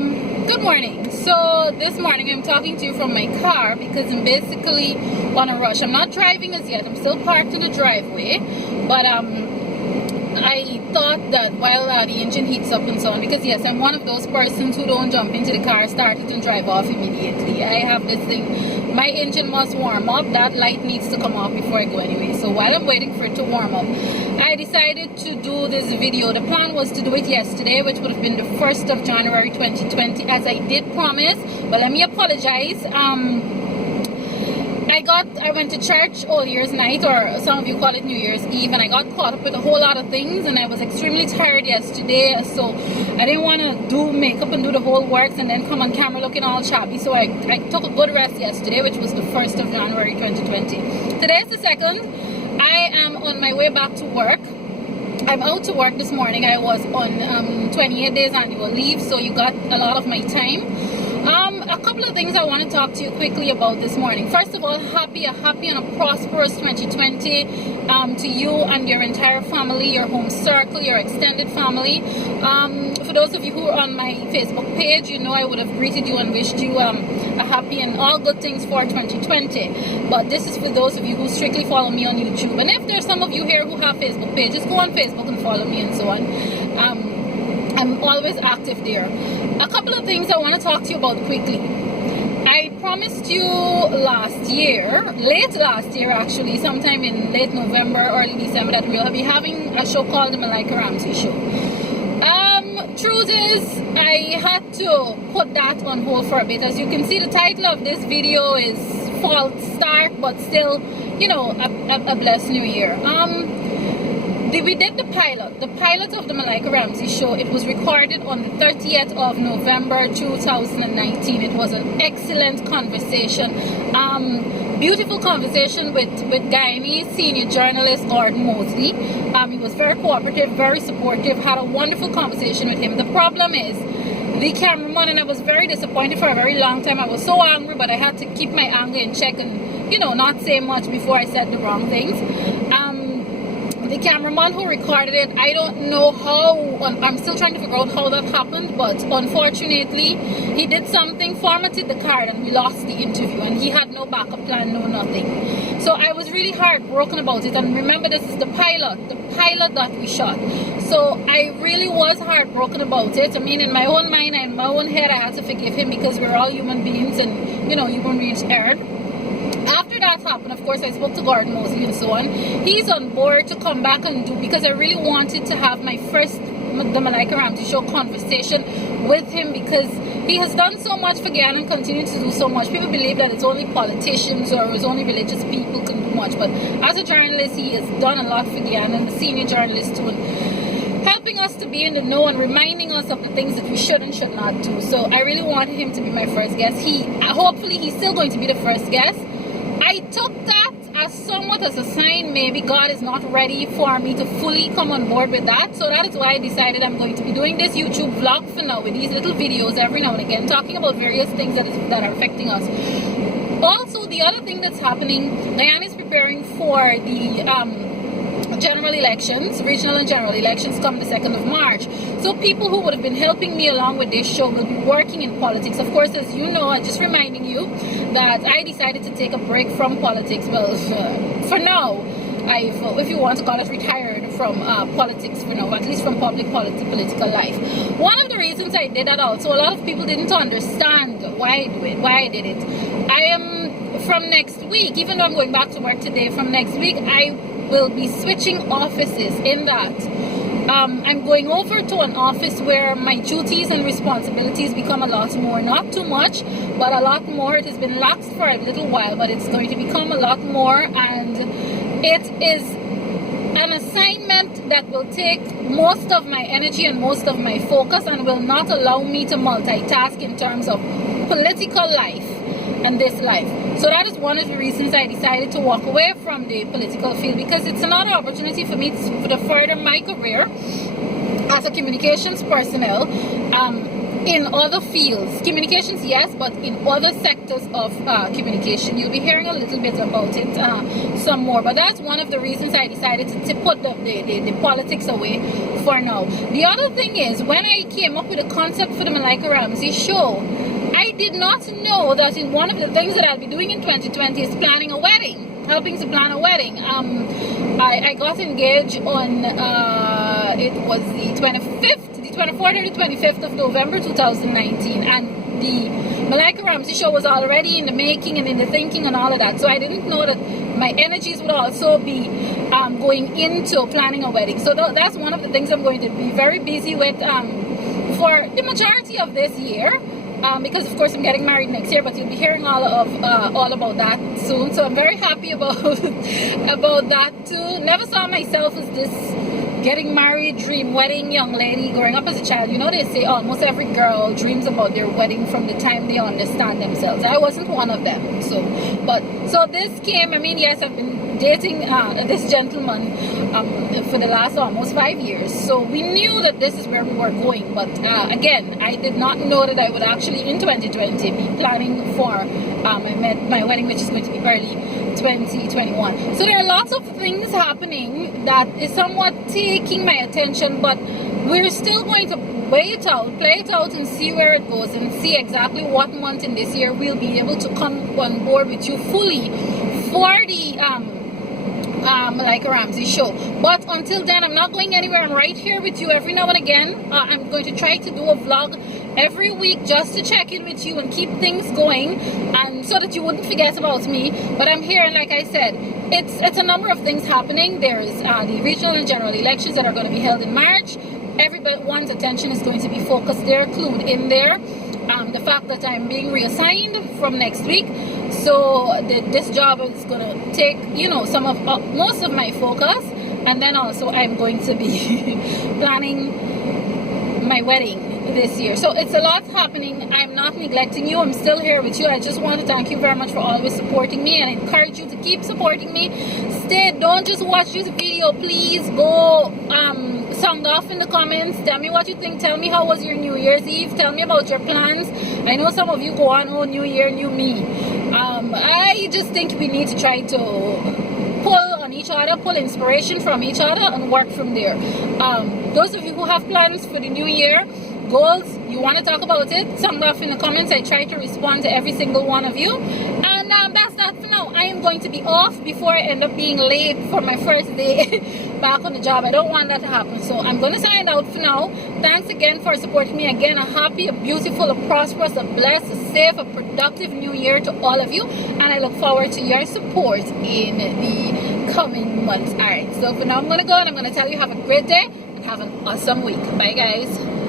Good morning. So this morning I'm talking to you from my car because I'm basically on a rush. I'm not driving as yet. I'm still parked in the driveway, but I thought that while the engine heats up and so on, because yes, I'm one of those persons who don't jump into the car, start it and drive off immediately. I have this thing, my engine must warm up. That light needs to come off before I go anyway. So while I'm waiting for it to warm up, I decided to do this video. The plan was to do it yesterday, which would have been the 1st of January 2020, as I did promise. But let me apologize. I went to church All Year's Night, or some of you call it New Year's Eve, and I got caught up with a whole lot of things, and I was extremely tired yesterday, so I didn't want to do makeup and do the whole works and then come on camera looking all shabby. So I took a good rest yesterday, which was the 1st of January 2020. Today is the 2nd. I am on my way back to work. I'm out to work this morning. I was on 28 days annual leave, so you got a lot of my time. A couple of things I want to talk to you quickly about this morning. First of all, a happy and a prosperous 2020 to you and your entire family, your home circle, your extended family. For those of you who are on my Facebook page, you know I would have greeted you and wished you a happy and all good things for 2020. But this is for those of you who strictly follow me on YouTube. And if there's some of you here who have Facebook pages, go on Facebook and follow me and so on. I'm always active there. A couple of things I want to talk to you about quickly. I promised you late last year actually, sometime in late November, early December, that we'll be having a show called the Malika Ramsey Show. Truth is, I had to put that on hold for a bit. As you can see, the title of this video is False Start, but still, you know, a blessed new year. We did the pilot of the Malika Ramsey Show. It was recorded on the 30th of November 2019. It was an excellent conversation, beautiful conversation with Guyanese senior journalist Gordon Mosley. He was very cooperative, very supportive, had a wonderful conversation with him. The problem is the cameraman, and I was very disappointed for a very long time. I was so angry, but I had to keep my anger in check and, you know, not say much before I said the wrong things. The cameraman who recorded it, I don't know how, I'm still trying to figure out how that happened, but unfortunately he did something, formatted the card, and we lost the interview, and he had no backup plan, no nothing. So I was really heartbroken about it. And remember, this is the pilot that we shot, so I really was heartbroken about it. I mean, in my own mind and in my own head, I had to forgive him because we're all human beings, and you know, human beings erred. After that happened, of course, I spoke to Gordon Mosley and so on. He's on board to come back and do, because I really wanted to have my first the Malika Ramsey Show conversation with him, because he has done so much for Guyana and continues to do so much. People believe that it's only politicians or it's only religious people can do much, but as a journalist, he has done a lot for Guyana, and the senior journalist too, and helping us to be in the know and reminding us of the things that we should and should not do. So I really wanted him to be my first guest. Hopefully he's still going to be the first guest. I took that as somewhat as a sign maybe God is not ready for me to fully come on board with that. So that is why I decided I'm going to be doing this YouTube vlog for now, with these little videos every now and again, talking about various things that are affecting us. Also, the other thing that's happening, Guyana is preparing for the general elections, regional and general elections come the 2nd of March. So people who would have been helping me along with this show will be working in politics. Of course, as you know, I'm just reminding you that I decided to take a break from politics. Well, for now, if you want to call it, retired from politics for now, at least from public political life. One of the reasons I did that also, a lot of people didn't understand why I did it. I am, from next week, even though I'm going back to work today, from next week, I will be switching offices, in that I'm going over to an office where my duties and responsibilities become a lot more, not too much, but a lot more. It has been laxed for a little while, but it's going to become a lot more, and it is an assignment that will take most of my energy and most of my focus, and will not allow me to multitask in terms of political life and this life. So that is one of the reasons I decided to walk away from the political field, because it's another opportunity for me to further my career as a communications personnel, in other fields. Communications, yes, but in other sectors of communication. You'll be hearing a little bit about it some more. But that's one of the reasons I decided to put the politics away for now. The other thing is, when I came up with a concept for the Malika Ramsey show, I did not know that in one of the things that I'll be doing in 2020 is planning a wedding, helping to plan a wedding. I got engaged on, it was the 24th or the 25th of November 2019, and the Malika Ramsey show was already in the making and in the thinking and all of that. So I didn't know that my energies would also be going into planning a wedding. So that's one of the things I'm going to be very busy with for the majority of this year. Because of course I'm getting married next year, but you'll be hearing all about that soon. So I'm very happy about about that too. Never saw myself as this getting married, dream wedding young lady. Growing up as a child, you know, they say almost every girl dreams about their wedding from the time they understand themselves. I wasn't one of them. So this came. I mean, yes, I've been dating this gentleman for the last almost 5 years, so we knew that this is where we were going. But again, I did not know that I would actually in 2020 be planning for my wedding, which is going to be early 2021. So there are lots of things happening that is somewhat taking my attention, but we're still going to play it out and see where it goes, and see exactly what month in this year we'll be able to come on board with you fully for the Malika Ramsey show. But until then, I'm not going anywhere. I'm right here with you every now and again. I'm going to try to do a vlog every week just to check in with you and keep things going, and so that you wouldn't forget about me. But I'm here, and like I said, it's a number of things happening. There's the regional and general elections that are going to be held in March. Everyone's attention is going to be focused there, clued in there. The fact that I'm being reassigned from next week, so this job is going to take, you know, some of most of my focus. And then also I'm going to be planning my wedding this year. So it's a lot happening. I'm not neglecting you. I'm still here with you. I just want to thank you very much for always supporting me, and encourage you to keep supporting me. Don't just watch this video. Please go sound off in the comments. Tell me what you think. Tell me how was your New Year's Eve. Tell me about your plans. I know some of you go on, oh, new year, new me. I just think we need to try to pull on each other, pull inspiration from each other, and work from there. Those of you who have plans for the new year, goals, you want to talk about it, sound off in the comments. I try to respond to every single one of you. And that's that for now. I am going to be off before I end up being late for my first day back on the job. I don't want that to happen. So I'm going to sign out for now. Thanks again for supporting me. Again, a happy, a beautiful, a prosperous, a blessed, a safe, a productive new year to all of you. And I look forward to your support in the coming months. Alright, so for now I'm going to go, and I'm going to tell you have a great day and have an awesome week. Bye guys.